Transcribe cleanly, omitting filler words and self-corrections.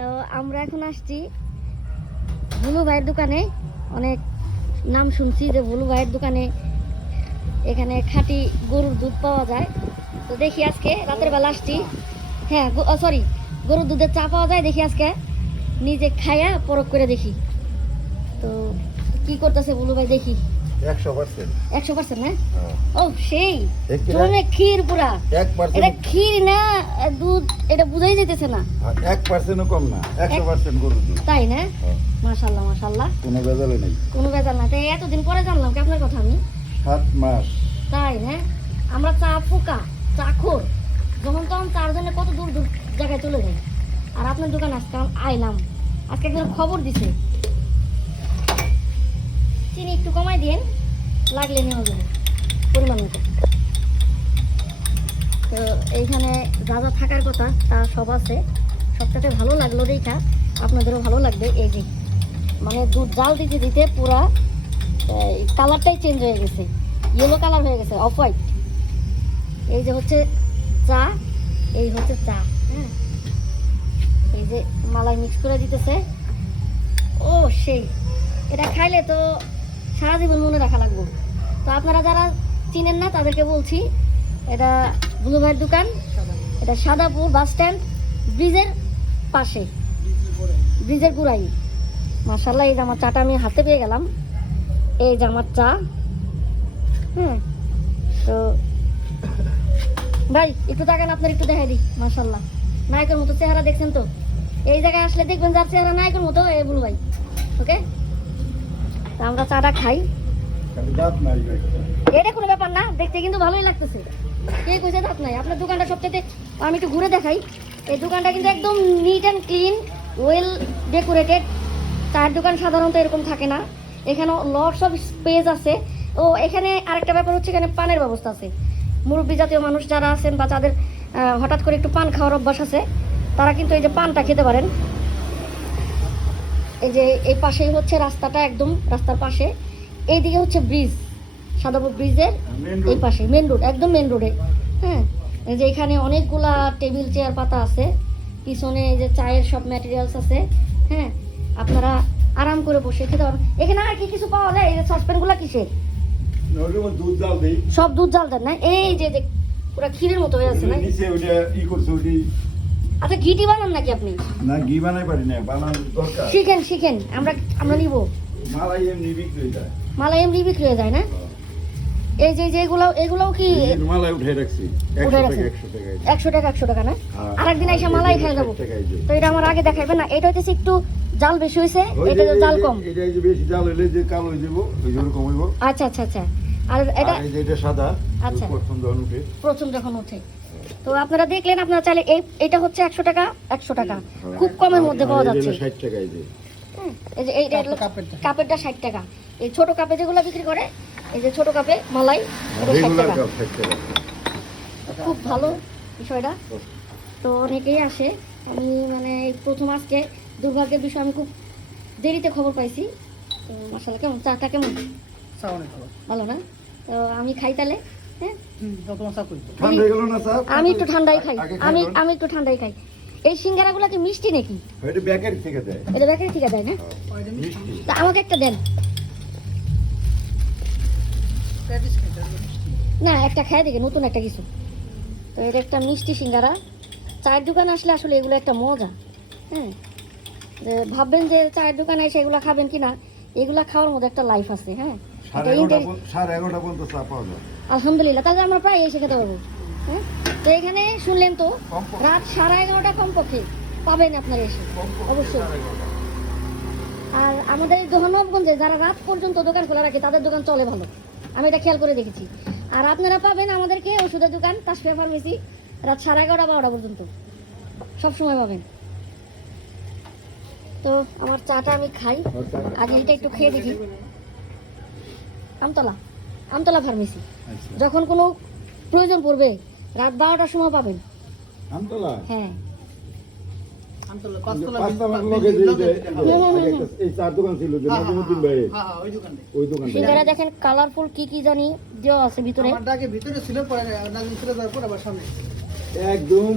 তো আমরা এখন আসছি ভুলু ভাইয়ের দোকানে। অনেক নাম শুনছি যে ভুলু ভাইয়ের দোকানে এখানে খাঁটি গরুর দুধ পাওয়া যায়। তো দেখি আজকে রাতের বেলা আসছি। হ্যাঁ সরি, গরুর দুধের চা পাওয়া যায়। দেখি আজকে নিজে খাইয়া পরখ করে দেখি। তো কি করতেছে ভুলু ভাই দেখি। 100% না? ও সেই তুমি ক্ষীর পুরা। এটা ক্ষীর না দুধ, এটা বুঝাই যাইতেছে না। 1% কম না, 100% গরুর দুধ। তাই না? মাশাআল্লাহ মাশাআল্লাহ, কোনো ভেজাল নেই। কোনো ভেজাল না। তাই এতদিন পরে জানলাম কি আপনার কথা আমি। 7 মাস। তাই না? আমরা চা পোকা চাখর, যখন তখন চার জন্য কত দূর দূর জায়গায় চলে যাই। আর আপনার দোকান আজকে আইলাম, আজকে একজন খবর দিছে চিনি একটু কমাই দিয়েন, লাগলে নেওয়া যাবে পরিমাণ মতো। তো এইখানে যা যা থাকার কথা তা সব আছে। সবটাতে ভালো লাগলো দেখা, আপনাদেরও ভালো লাগবে। এই যে মানে দুধ জাল দিতে দিতে পুরা কালারটাই চেঞ্জ হয়ে গেছে, ইয়েলো কালার হয়ে গেছে, অফ হোয়াইট। এই যে হচ্ছে চা, এই হচ্ছে চা। হ্যাঁ, এই যে মালাই মিক্স করে দিতেছে। ও সেই, এটা খাইলে তো সারা জীবন মনে রাখা লাগবে। তো আপনারা যারা চিনেন না তাদেরকে বলছি, এটা ভুলু ভাইয়ের দোকান। এটা সাদাপুর বাস স্ট্যান্ড, ব্রিজের পাশে, ব্রিজের গুড়াই। মাশাআল্লাহ, এই যে আমার চাটা আমি হাতে পেয়ে গেলাম। এই যে আমার চা। হ্যাঁ, তো ভাই একটু তাকান, আপনার একটু দেখাই দিই। মাশাআল্লাহ, নায়কের মতো চেহারা দেখছেন তো। এই জায়গায় আসলে দেখবেন যার চেহারা নায়কের মতো, এই ভুলু ভাই। ওকে, তা আমরা চাটা খাই। এটা কোনো ব্যাপার না, দেখতে কিন্তু ভালোই লাগতেছে। কে কইছে দাঁত নাই? আপনার দোকানটা সবচেয়ে, আমি একটু ঘুরে দেখাই। এই দোকানটা কিন্তু একদম neat and clean, well decorated. চায়ের দোকান সাধারণত এরকম থাকে না। এখানে লটস অফ স্পেস আছে। ও এখানে আরেকটা ব্যাপার হচ্ছে, এখানে পানের ব্যবস্থা আছে। মুরব্বী জাতীয় মানুষ যারা আছেন বা যাদের হঠাৎ করে একটু পান খাওয়ার অভ্যাস আছে, তারা কিন্তু এই যে পানটা খেতে পারেন। এই যে এই পাশেই হচ্ছে রাস্তাটা, একদম রাস্তার পাশে। এইদিকে হচ্ছে ব্রিজ, সাদাপুর ব্রিজের এই পাশে মেন রোড, একদম মেন রোডে। হ্যাঁ, এই যে এখানে অনেকগুলা টেবিল চেয়ার পাতা আছে, পিছনে এই যে চায়ের সব ম্যাটেরিয়ালস আছে। হ্যাঁ, আপনারা আরাম করে বসে খেতে পারেন। এখানে আর কি কিছু পাওয়া যায়? এই যে সসপ্যানগুলো কিসের? দুধ জাল দেই। সব দুধ জাল দেন না? এই যে পুরো ক্ষীরের মতো হয়ে আছে না? নিচে ওইটা ই করছে ওইটি। আচ্ছা, ঘিটি বানান নাকি আপনি? না, ঘি বানাই পারি না, বানানোর দরকার। শিখেন শিখেন, আমরা নিব। মালাই এমনি বিক্রি হয়ে যায়। মালাই এমনি বিক্রি হয়ে যায় না? এই যে এগুলাও কি মালাই উঠে রাখছি 100 টাকা না? আরেকদিন আইসা মালাই খাই যাবো। তো এটা আমার আগে দেখাইবেন না? এটা হচ্ছে একটু জাল বেশি হয়েছে, এটা জাল কম। এটা যে বেশি জাল হইলে যে কালো হয়ে যাবো, ওই জন্য কম হইব। আচ্ছা আচ্ছা আচ্ছা। আর এটা সাদা। আচ্ছা, প্রথম যখন উঠে। তো আপনারা দেখলেন, আপনারা চাইলে এটা হচ্ছে 100 টাকা, 100 টাকা খুব কমের মধ্যে পাওয়া যাচ্ছে। 60 টাকা। এই যে এইটা কাপেরটা 60 টাকা। এই ছোট কাপে যেগুলো বিক্রি করে, এই যে ছোট কাপে মালাই, এটা 60 টাকা। খুব ভালো বিষয়টা। তো অনেকেই আসে। আমি মানে প্রথম আজকে, দুর্ভাগ্যের বিষয়, আমি খুব দেরিতে খবর পাইছি। তো মাশাআল্লাহ, কেমন চাটা? কেমন? ভালো না? তো আমি খাই তাহলে। হ্যাঁ, আমি একটু ঠান্ডাই খাই। আমি একটু ঠান্ডাই খাই। এই সিঙ্গারাগুলো কি মিষ্টি নাকি? এটা বেকারি থেকে দেয়। এটা বেকারি থেকে দেয় না? মিষ্টি। তা আমাকে একটা দেন না, একটা খাই দেখে, নতুন একটা কিছু। তো এটা একটা মিষ্টি সিঙ্গারা। চায়ের দোকানে আসলে আসলে এগুলো একটা মজা। হ্যাঁ, ভাববেন যে চায়ের দোকানে এসে এগুলো খাবেন কিনা, এগুলা খাওয়ার মধ্যে একটা লাইফ আছে। হ্যাঁ, 11:30 পর্যন্ত চা পাওয়া যায়। আলহামদুলিল্লাহ, তাহলে আমরা প্রায় এসে খেতে পারবো। হ্যাঁ, তো এখানে শুনলেন তো, রাত 11:30 কমপক্ষে পাবেন আপনারা এসে, অবশ্যই। আর আমাদের এই নবাবগঞ্জে যারা রাত পর্যন্ত দোকান খোলা রাখে, তাদের দোকান চলে ভালো, আমি এটা খেয়াল করে দেখেছি। আর আপনারা পাবেন আমাদেরকে ওষুধের দোকান, তাসফিয়া ফার্মেসি, রাত 11:30-12টা পর্যন্ত সবসময় পাবেন। তো আমার চাটা আমি খাই, আগে এটা একটু খেয়ে দেখি। আমতলা ফার্মেসি, যখন কোনো প্রয়োজন পড়বে রাত 12টার সময় পাবেন। আমতলা? হ্যাঁ, সিঙ্গারা দেখেন কালারফুল, কি জানি দেওয়া আছে ভিতরে। একদম